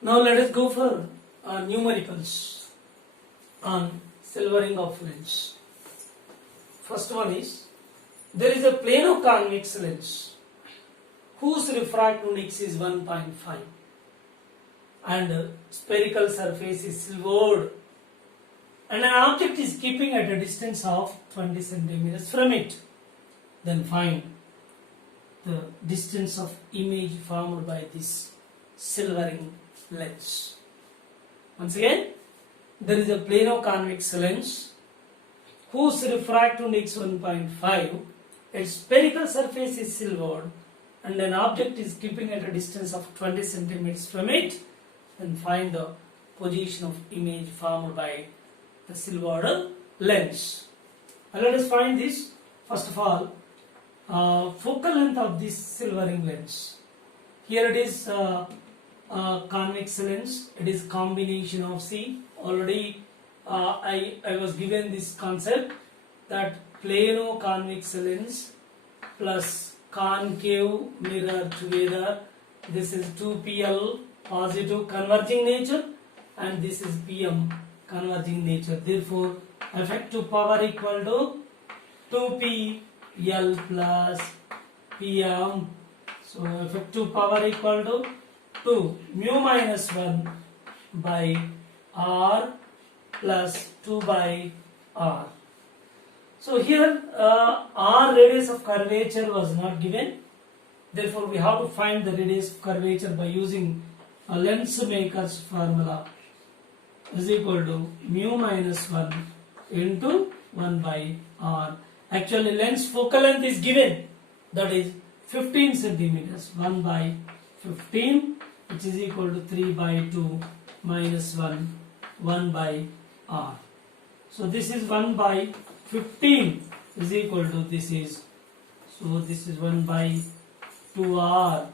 Now let us go for numericals on silvering of lens. First one is, there is a plano-convex lens whose refractive index is 1.5 and spherical surface is silvered and an object is keeping at a distance of 20 centimeters from it. Then find the distance of image formed by this silvering lens. Once again, there is a plano-convex lens whose refractive index 1.5, its spherical surface is silvered and an object is keeping at a distance of 20 centimeters from it. Then find the position of image formed by the silvered lens. And let us find this. First of all, focal length of this silvering lens. Here it is convex lens. It is combination of C. Already I was given this concept that plano-convex lens plus concave mirror together. This is 2PL positive converging nature and this is PM converging nature. Therefore, effective power equal to 2PL plus PM. So, effective power equal to 2 mu minus 1 by R plus 2 by R. So, here R radius of curvature was not given. Therefore, we have to find the radius of curvature by using a lens maker's formula is equal to mu minus 1 into 1 by R. Actually, lens focal length is given, that is 15 centimeters, 1 by 15, which is equal to 3 by 2 minus 1 by R. So this is 1 by 15 is equal to this is 1 by 2R.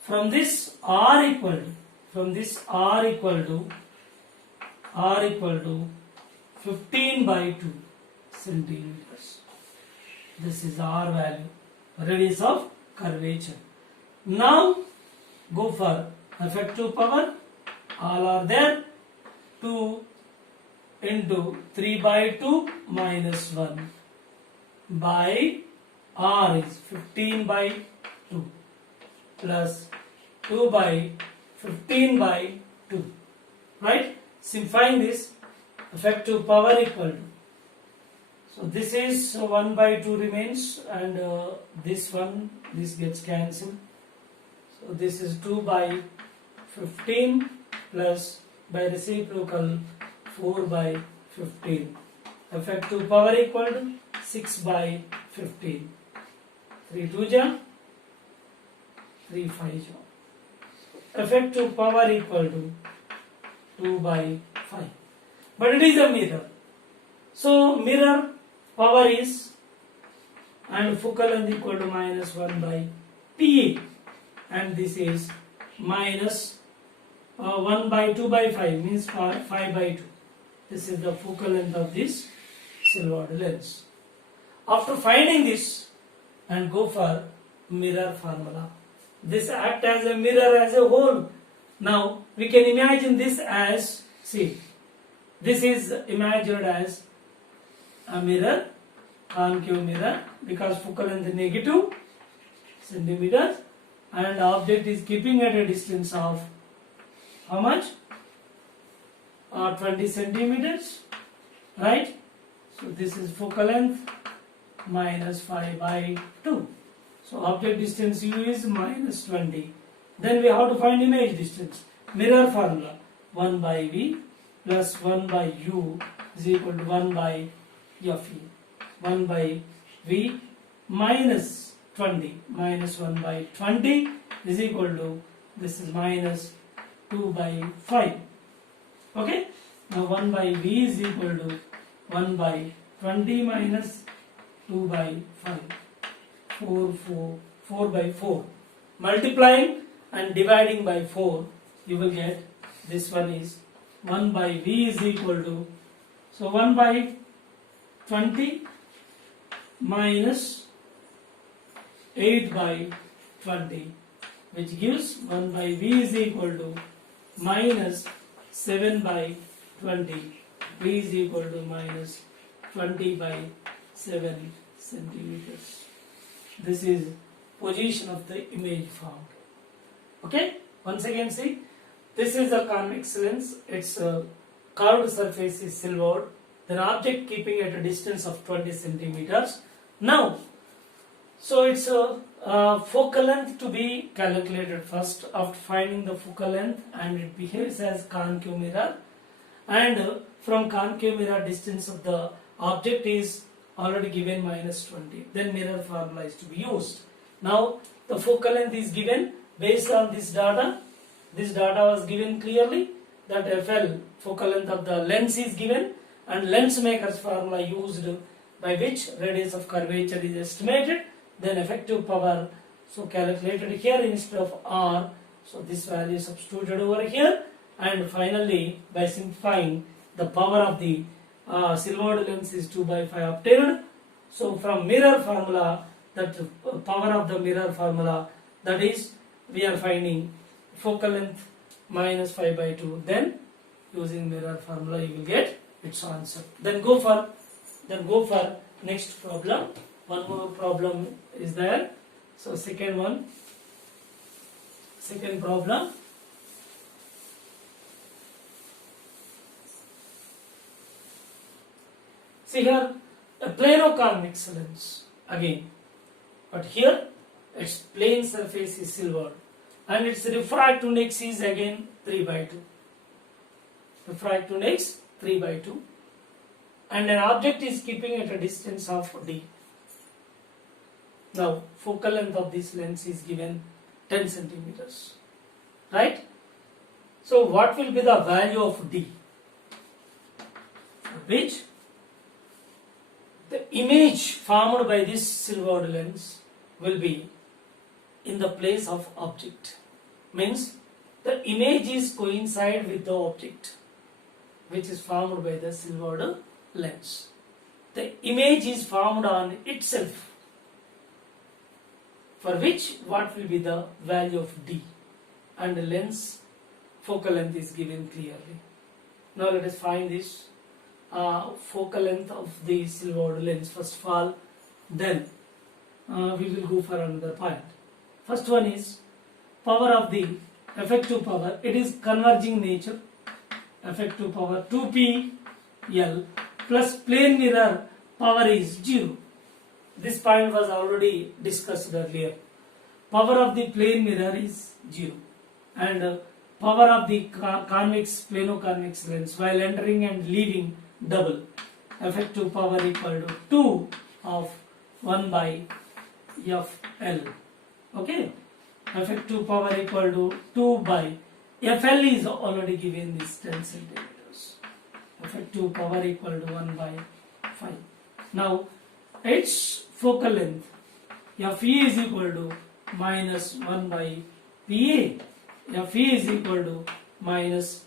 From this R equal to 15 by 2 centimeters. This is R value, radius of curvature. Now go for effective power. All are there. 2 into 3 by 2 minus 1 by R is 15 by 2 plus 2 by 15 by 2. Right? Simplifying this, effective power equal to. So this is 1 by 2 remains and this gets cancelled. So this is 2 by 15 plus by reciprocal 4 by 15. Effective power equal to 6 by 15. 3 2 ja, 3 5 ja. Effective power equal to 2 by 5. But it is a mirror. So mirror power is and focal length equal to minus 1 by PA and this is minus 1 by 2 by 5 means 5 by 2. This is the focal length of this silvered lens. After finding this and go for mirror formula. This act as a mirror as a whole. Now we can imagine this as, see, this is imagined as a mirror, concave mirror, because focal length is negative centimeters and object is keeping at a distance of how much? 20 centimeters, right? So this is focal length minus 5 by 2. So object distance U is minus 20. Then we have to find image distance. Mirror formula, 1 by V plus 1 by U is equal to 1 by FE. 1 by V minus 20 minus 1 by 20 is equal to, this is minus 2 by 5. Okay? Now 1 by V is equal to 1 by 20 minus 2 by 5. 4 by 4. Multiplying and dividing by 4, you will get this one is 1 by V is equal to, so 1 by 20 minus 8 by 20, which gives 1 by V is equal to minus 7 by 20. B is equal to minus 20 by 7 centimeters. This is position of the image formed. Okay, once again see, this is a convex lens, its curved surface is silvered, then object keeping at a distance of 20 centimeters. Now, so its focal length to be calculated first after finding the focal length, and it behaves as concave mirror, and from concave mirror distance of the object is already given minus 20. Then mirror formula is to be used. Now the focal length is given based on this data. This data was given clearly that FL, focal length of the lens, is given, and lens maker's formula used by which radius of curvature is estimated, then effective power, so calculated here instead of R, so this value is substituted over here, and finally by simplifying the power of the silvered lens is 2 by 5 obtained. So from mirror formula, that power of the mirror formula, that is we are finding focal length minus 5 by 2, then using mirror formula you will get its answer. Then go for next problem. One more problem is there. So second problem. See here, a plano-convex lens again, but here its plane surface is silvered, and its refractive index is again 3 by 2. Refractive index 3 by 2, and an object is keeping at a distance of D. Now focal length of this lens is given 10 centimeters, right? So what will be the value of D, which the image formed by this silvered lens will be in the place of object? Means the image is coincide with the object which is formed by the silvered lens. The image is formed on itself, for which what will be the value of D, and the lens focal length is given clearly. Now let us find this focal length of the silvered lens first of all, then we will go for another point. First one is power of the effective power. It is converging nature. Effective power 2pl plus plane mirror power is 0. This point was already discussed earlier. Power of the plane mirror is 0, and power of the convex plano-convex lens while entering and leaving double. Effective power equal to 2 of 1 by FL. Okay, effective power equal to 2 by FL is already given this 10 centimeters. Effective power equal to 1 by 5. Now its focal length FE is equal to minus 1 by PA. FE is equal to minus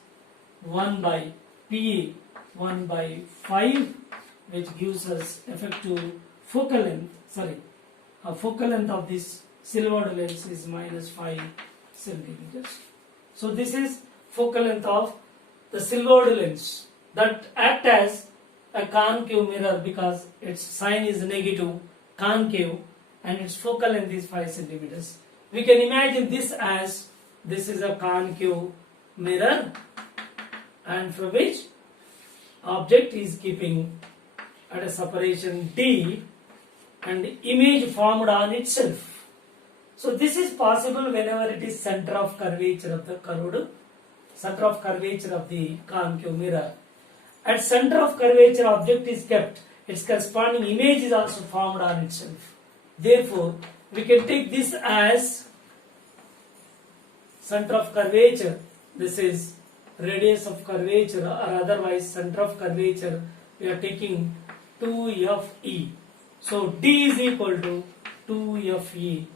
1 by PA 1 by 5, which gives us effective focal length, focal length of this silvered lens is minus 5 centimeters. So this is focal length of the silvered lens that act as a concave mirror because its sign is negative, concave, and its focal length is 5 centimeters. We can imagine this as this is a concave mirror, and for which object is keeping at a separation D, and image formed on itself. So this is possible whenever it is center of curvature of the concave mirror. At center of curvature object is kept, its corresponding image is also formed on itself. Therefore, we can take this as center of curvature. This is radius of curvature, or otherwise center of curvature. We are taking 2FE. So D is equal to 2FE.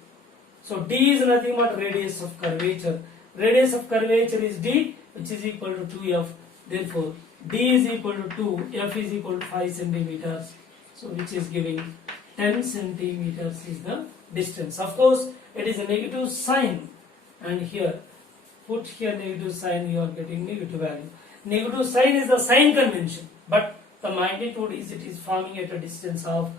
So D is nothing but radius of curvature. Radius of curvature is D, which is equal to 2F. Therefore, D is equal to 2, F is equal to 5 centimeters. So which is giving 10 centimeters is the distance. Of course, it is a negative sign, and here put here negative sign, you are getting negative value. Negative sign is the sign convention, but the magnitude is it is forming at a distance of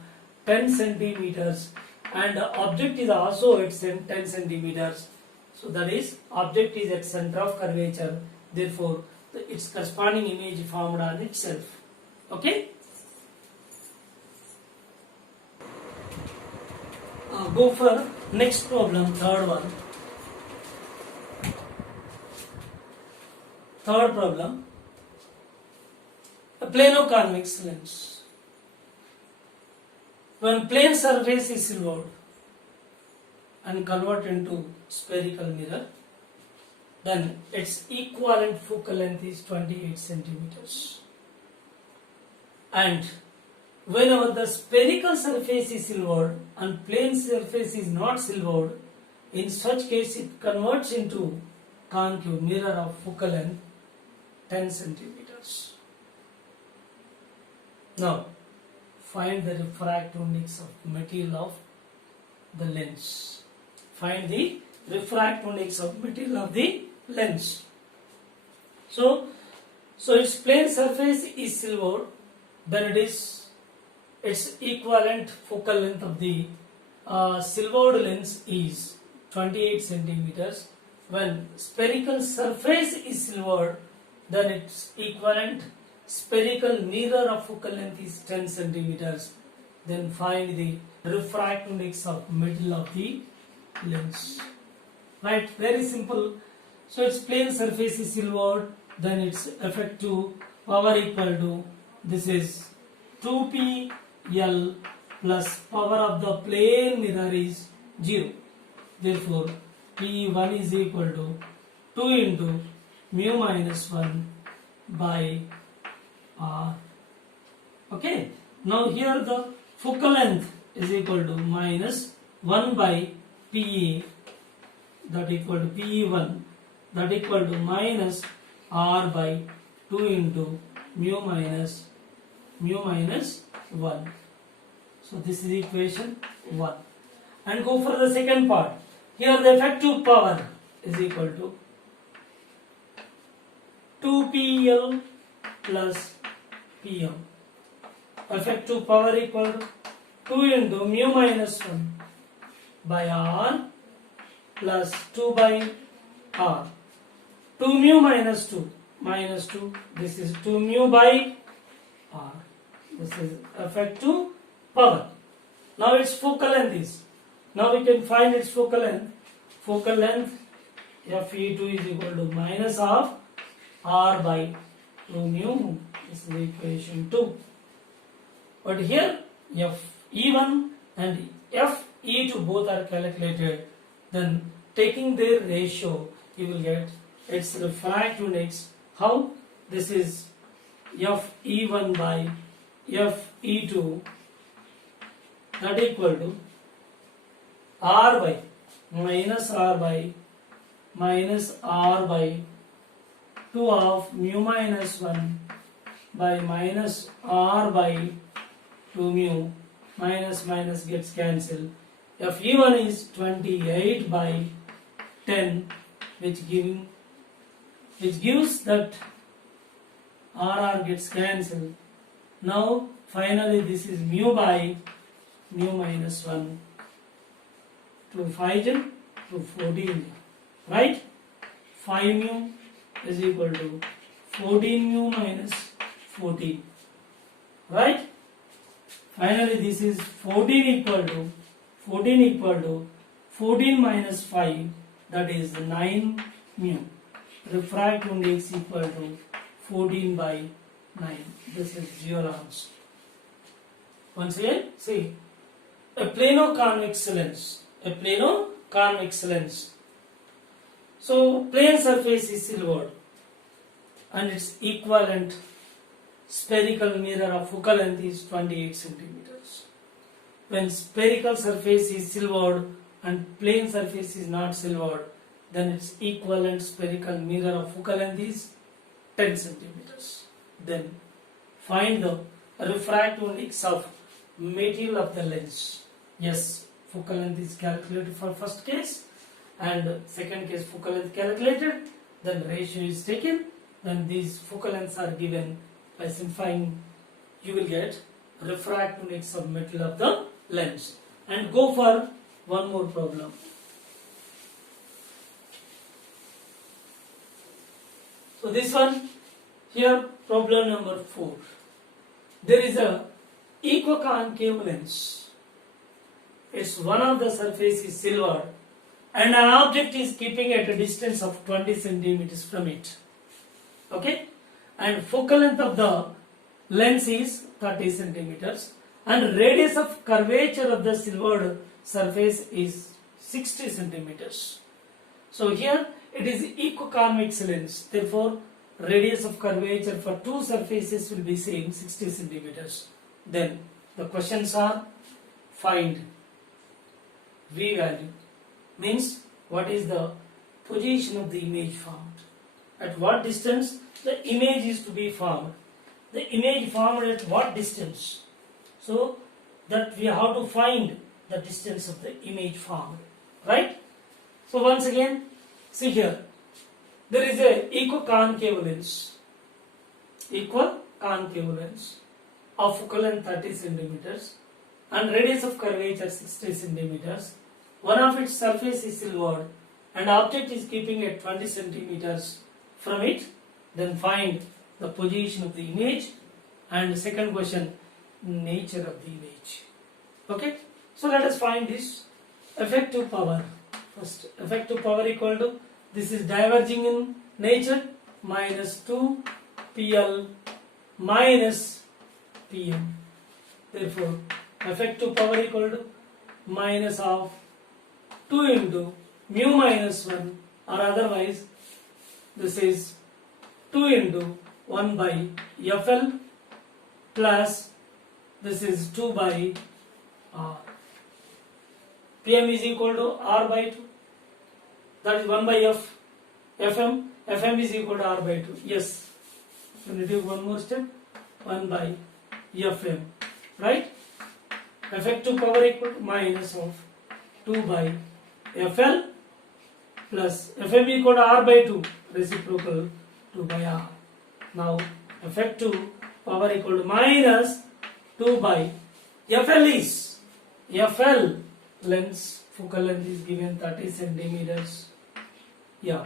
10 centimeters, and the object is also at 10 centimeters. So that is, object is at center of curvature. Therefore, its corresponding image formed on itself. Okay. Go for next problem, third one. Third problem. A plano-convex lens. When plane surface is silvered and converted into spherical mirror, then its equivalent focal length is 28 centimeters. And whenever the spherical surface is silvered and plane surface is not silvered, in such case it converts into concave mirror of focal length 10 centimeters. Now, find the refractive index of material of the lens. Find the refractive index of material of the lens. So its plane surface is silvered, then it is its equivalent focal length of the silvered lens is 28 centimeters. When spherical surface is silvered, then its equivalent spherical mirror of focal length is 10 centimeters. Then find the refractive index of middle of the lens. Right, very simple. So its plane surface is silvered, then its effective power equal to, this is 2pl plus power of the plane mirror is 0. Therefore, P1 is equal to 2 into mu minus 1 by R. Okay. Now here the focal length is equal to minus 1 by PE, that equal to PE1, that equal to minus R by 2 into mu minus 1. So this is equation 1. And go for the second part. Here the effective power is equal to 2PL plus PM. Effective power equal to 2 into mu minus 1 by R plus 2 by R. 2 mu minus 2 minus 2. This is 2 mu by R. This is effective power. Now its focal length is. Now we can find its focal length. Focal length Fe2 is equal to minus of R by 2 mu. This is equation 2. But here Fe1 and Fe2 both are calculated. Then taking their ratio, you will get its refractive index. How? This is Fe1 by Fe2, that equal to R by minus R by 2 of mu minus 1 by minus R by 2 mu. Minus minus gets cancelled. Fe1 is 28 by 10, which gives that RR gets cancelled. Now finally this is mu by mu minus 1 to 5 to 14, right? 5 mu is equal to 14 mu minus 14, right? Finally this is 14 equal to 14 minus 5, that is 9 mu. Refractive index equal to 14 by 9. This is your answer. Once again, see, a plano-convex lens. A plano-convex lens. So plane surface is silvered and its equivalent spherical mirror of focal length is 28 centimeters. When spherical surface is silvered and plane surface is not silvered, then its equivalent spherical mirror of focal length is 10 centimeters. Then find the refractive index of material of the lens. Yes, focal length is calculated for first case, and second case focal length calculated, then ratio is taken, then these focal lengths are given. By simplifying, you will get refractive index of metal of the lens. And go for one more problem. So this one, here problem number 4. There is a equiconcave lens. It's one of the surface is silver and an object is keeping at a distance of 20 centimeters from it. Okay? And focal length of the lens is 30 centimeters and radius of curvature of the silvered surface is 60 centimeters. So here it is equiconvex lens. Therefore, radius of curvature for two surfaces will be same 60 centimeters. Then the questions are: find V value, means what is the position of the image formed, at what distance the image is to be formed, the image formed at what distance. So that we have to find the distance of the image formed, right? So once again, see here, there is a equiconcave lens of focal length 30 centimeters and radius of curvature 60 centimeters. One of its surface is silvered and object is keeping at 20 centimeters from it. Then find the position of the image. And second question, nature of the image. Okay, so let us find this effective power. First, effective power equal to, this is diverging in nature, minus 2 PL minus PM. Therefore, effective power equal to minus of 2 into mu minus 1, or otherwise this is 2 into 1 by FL plus this is 2 by R. PM is equal to R by 2. That is 1 by F. FM is equal to R by 2. Yes. So we do one more step. 1 by FM. Right? Effective power equal to minus of 2 by FL plus FM equal to R by 2. Reciprocal 2 by R. Now effective power equal to minus 2 by FL is FL lens focal length is given 30 centimeters. Yeah.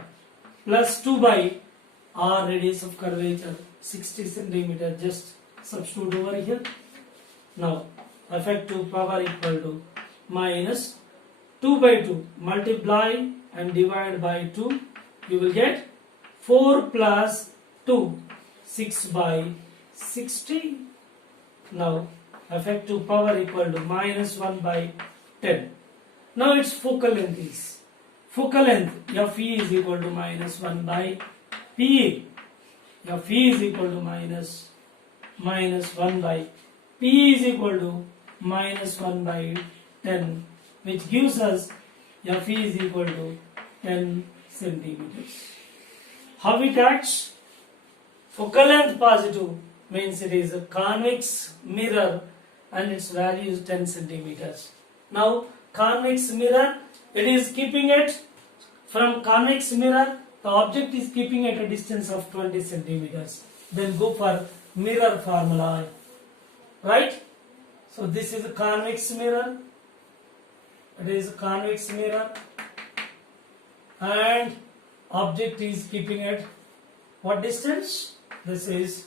Plus 2 by R radius of curvature 60 centimeters. Just substitute over here. Now effective power equal to minus 2 by 2. Multiply and divide by 2. You will get 4 plus 2. 6 by 60. Now effective power equal to minus 1 by 10. Now its focal length is, focal length FE is equal to minus 1 by PE. FE is equal to minus 1 by PE is equal to minus 1 by 10, which gives us FE is equal to 10 centimeters. How it acts? Focal length positive means it is a convex mirror and its value is 10 centimeters. Now convex mirror, it is keeping it from convex mirror, the object is keeping at a distance of 20 centimeters. Then go for mirror formula, right? So this is a convex mirror, it is a convex mirror and object is keeping at what distance? This is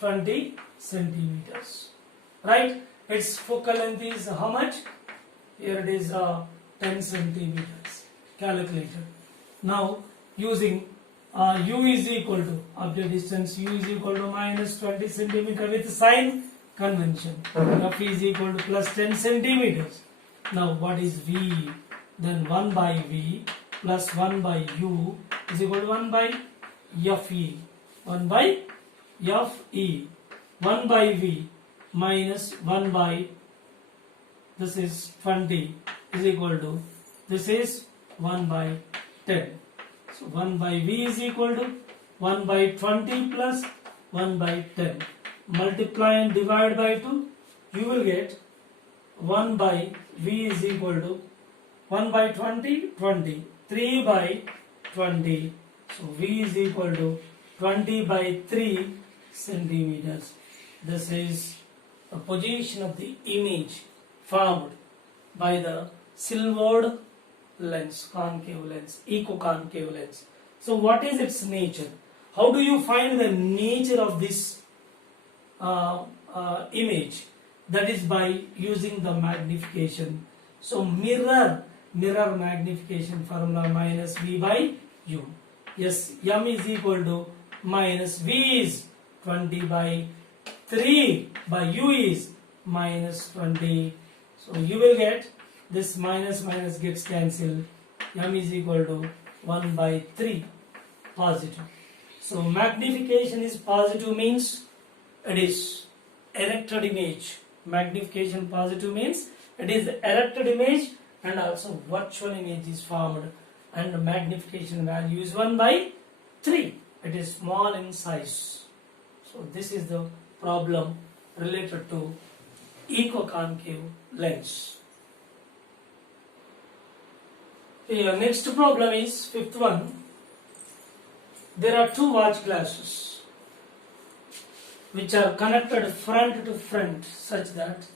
20 centimeters, right? Its focal length is how much? Here it is 10 centimeters calculated. Now using U is equal to, object distance U is equal to minus 20 centimeter with sign convention. F is equal to plus 10 centimeters. Now what is V? Then 1 by V plus 1 by U is equal to 1 by FE. 1 by FE. 1 by V minus 1 by, this is 20 is equal to, this is 1 by 10. So 1 by V is equal to 1 by 20 plus 1 by 10. Multiply and divide by 2. You will get 1 by V is equal to 1 by 20, 20. 3 by 20 So V is equal to 20 by 3 centimeters. This is the position of the image formed by the silvered lens, concave lens, eco-concave lens. So what is its nature? How do you find the nature of this image? That is by using the magnification. So mirror magnification formula minus V by U. Yes, M is equal to minus V is 20 by 3 by U is minus 20. So you will get this minus gets cancelled. M is equal to 1 by 3 positive. So magnification is positive means it is erected image. Magnification positive means it is erected image and also virtual image is formed, and the magnification value is 1 by 3. It is small in size. So this is the problem related to eco-concave lens. Here, next problem is fifth one. There are two watch glasses which are connected front to front such that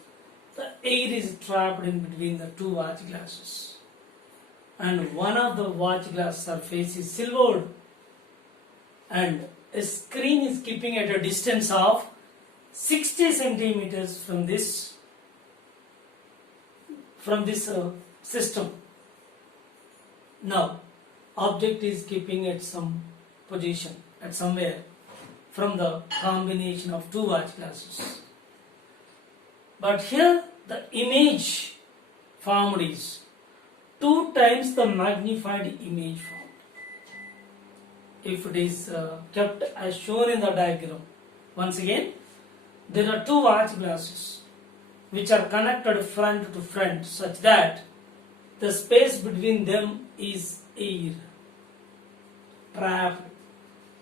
the air is trapped in between the two watch glasses, and one of the watch glass surface is silvered and a screen is keeping at a distance of 60 centimeters from this system. Now object is keeping at some position at somewhere from the combination of two watch glasses, but here the image formed is 2 times the magnified image formed. If it is kept as shown in the diagram, once again there are two watch glasses which are connected front to front such that the space between them is air trapped.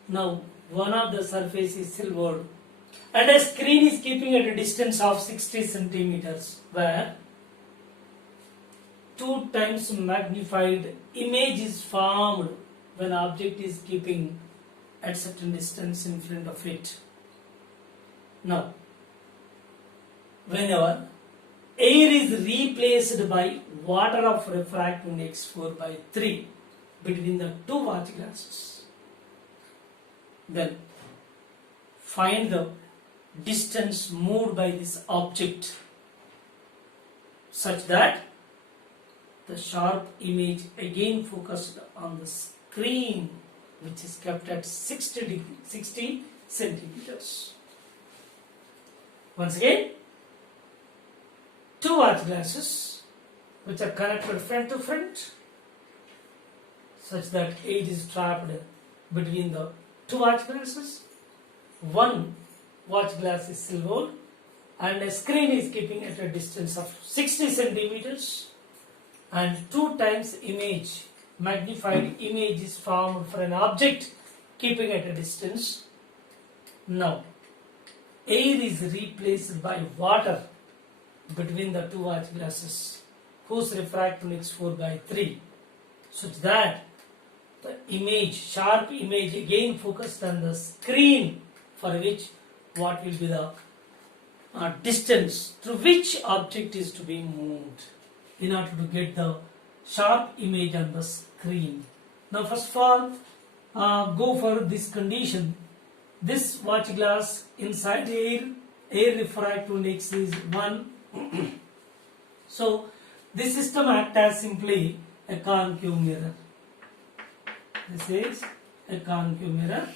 Now one of the surface is silvered and a screen is keeping at a distance of 60 centimeters where 2 times magnified image is formed when object is keeping at certain distance in front of it. Now whenever air is replaced by water of refractive index 4 by 3 between the two watch glasses, then find the distance moved by this object such that the sharp image again focused on the screen which is kept at 60 centimeters. Once again, two watch glasses which are connected front to front such that air is trapped between the two watch glasses. One watch glass is silvered and a screen is keeping at a distance of 60 centimeters, and 2 times image, magnified image is formed for an object keeping at a distance. Now air is replaced by water between the two watch glasses whose refractive index 4 by 3 such that the image, sharp image again focused on the screen for which what will be the distance through which object is to be moved in order to get the sharp image on the screen. Now first of all, go for this condition. This watch glass inside air refractive index is 1. So this system acts as simply a concave mirror. This is a concave mirror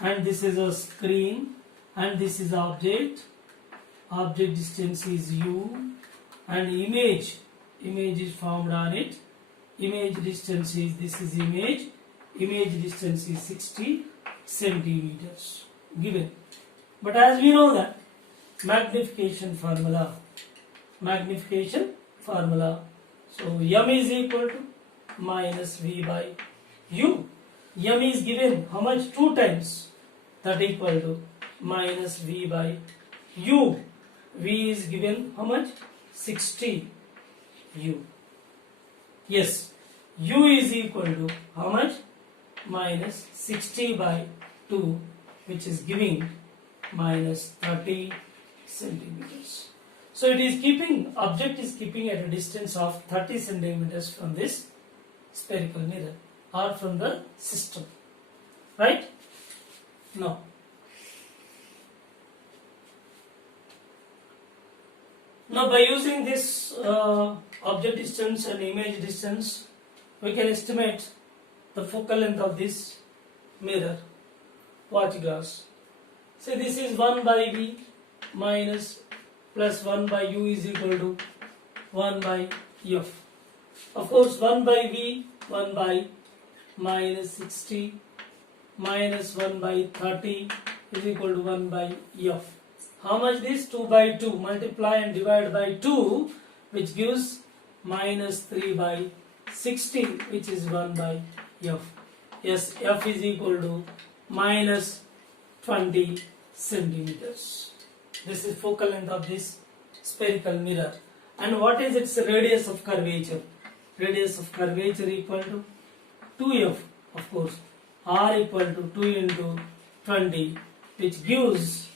and this is a screen and this is object. Object distance is u and image is formed on it. Image distance is, this is image distance is 60 centimeters given. But as we know that magnification formula, so m is equal to minus v by u. M is given how much? 2 times, that equal to minus v by u. V is given how much? 60 u. Yes, u is equal to how much? minus 60 by 2, which is giving minus 30 centimeters. So it is keeping, object is keeping at a distance of 30 centimeters from this spherical mirror or from the system, right? Now, by using this object distance and image distance, we can estimate the focal length of this mirror, watch glass. So this is 1 by V minus plus 1 by U is equal to 1 by F. Of course, 1 by V, 1 by minus 60 minus 1 by 30 is equal to 1 by F. How much this? 2 by 2. Multiply and divide by 2, which gives minus 3 by 60, which is 1 by F. Yes, F is equal to minus 20 centimeters. This is focal length of this spherical mirror. And what is its radius of curvature? Radius of curvature equal to 2F, of course. R equal to 2 into 20, which gives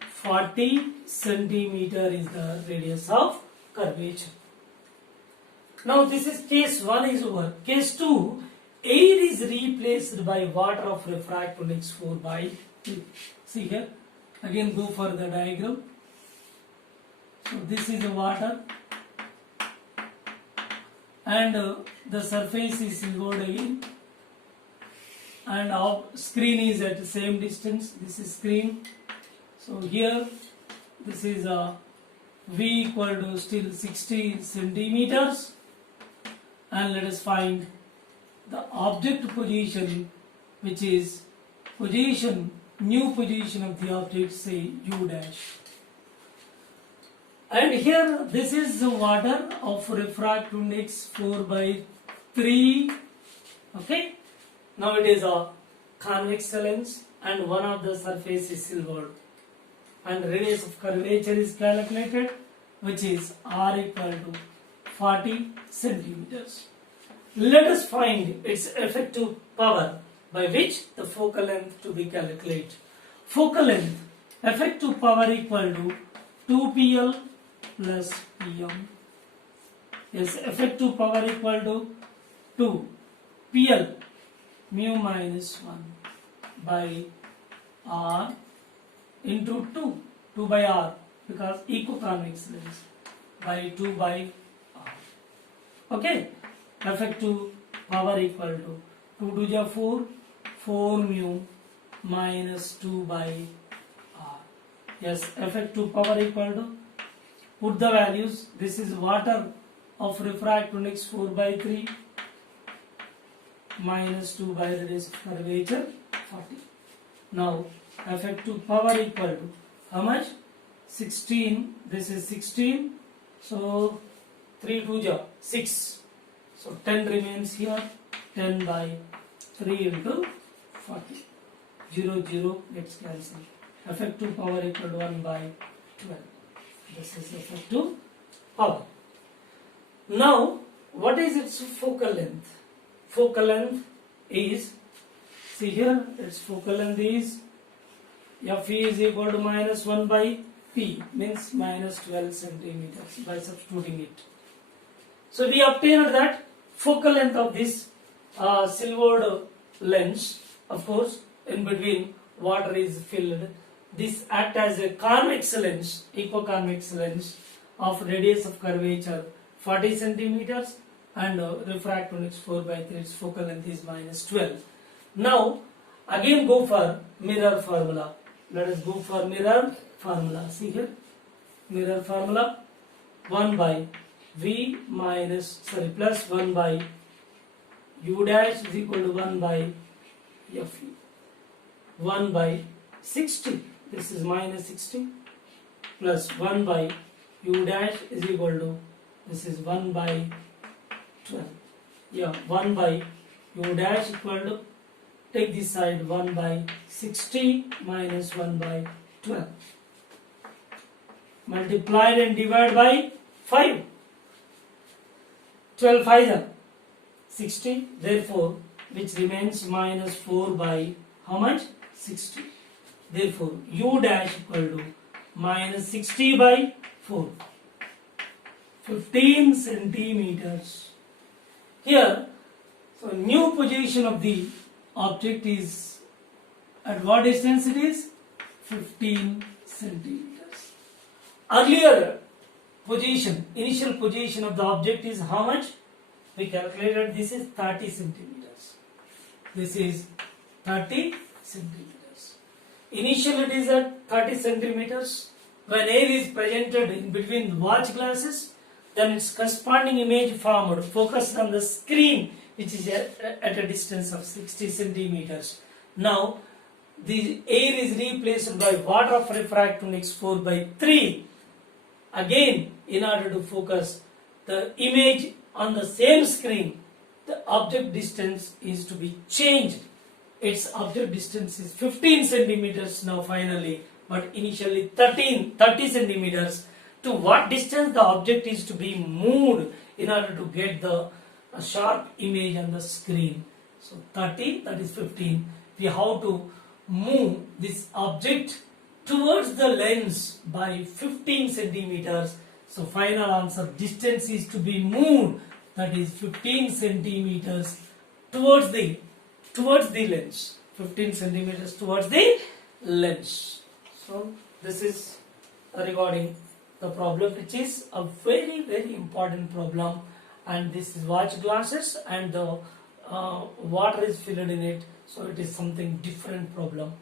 40 centimeter is the radius of curvature. Now this is case 1 is over. Case 2, air is replaced by water of refractive index 4 by 3. See here, again go for the diagram. So this is the water and the surface is silvered again, and our screen is at the same distance. This is screen. So here this is V equal to still 60 centimeters, and let us find the object position, which is position, new position of the object, say U dash. And here this is the water of refractive index 4 by 3. Okay. Now it is a convex lens and one of the surface is silvered. And radius of curvature is calculated, which is R equal to 40 centimeters. Let us find its effective power by which the focal length to be calculated. Focal length, effective power equal to 2PL plus PM. Yes, effective power equal to 2 PL mu minus 1 by R into 2 by R, because equiconvex lens, by 2 by R. Okay, effective power equal to 2 to the 4 mu minus 2 by R. Yes, effective power equal to, put the values. This is water of refractive index 4 by 3 minus 2 by radius of curvature 40. Now effective power equal to how much? 16. This is 16. So 3 to the 6. So 10 remains here. 10 by 3 into 40. 0, 0 gets cancelled. Effective power equal to 1 by 12. This is effective power. Now, what is its focal length? Focal length is, see here, its focal length is Fe is equal to minus 1 by P, means minus 12 centimeters by substituting it. So we obtained that focal length of this silvered lens. Of course, in between water is filled. This act as a convex lens, equiconvex lens of radius of curvature 40 centimeters and refractive index 4 by 3, its focal length is minus 12. Now again go for mirror formula. Let us go for mirror formula. See here, mirror formula, 1 by V plus 1 by U dash is equal to 1 by Fe. 1 by 60, this is minus 60, plus 1 by U dash is equal to, this is 1 by 12. Yeah, 1 by U dash equal to, take this side, 1 by 60 minus 1 by 12. Multiplied and divide by 5. 12 5 60. Therefore, which remains minus 4 by how much? 60. Therefore, u dash equal to minus 60 by 4. 15 centimeters. Here, so new position of the object is at what distance it is? 15 centimeters. Earlier position, initial position of the object is how much? We calculated this is 30 centimeters. This is 30 centimeters. Initially it is at 30 centimeters. When air is presented in between watch glasses, then its corresponding image formed focused on the screen, which is at a distance of 60 centimeters. Now the air is replaced by water of refractive index 4 by 3. Again, in order to focus the image on the same screen, the object distance is to be changed. Its object distance is 15 centimeters now finally, but initially 30 centimeters. To what distance the object is to be moved in order to get the sharp image on the screen. So 30, that is 15. We have to move this object towards the lens by 15 centimeters. So final answer, distance is to be moved, that is 15 centimeters towards the lens. 15 centimeters towards the lens. So this is regarding the problem, which is a very, very important problem, and this is watch glasses and the water is filled in it, so it is something different problem.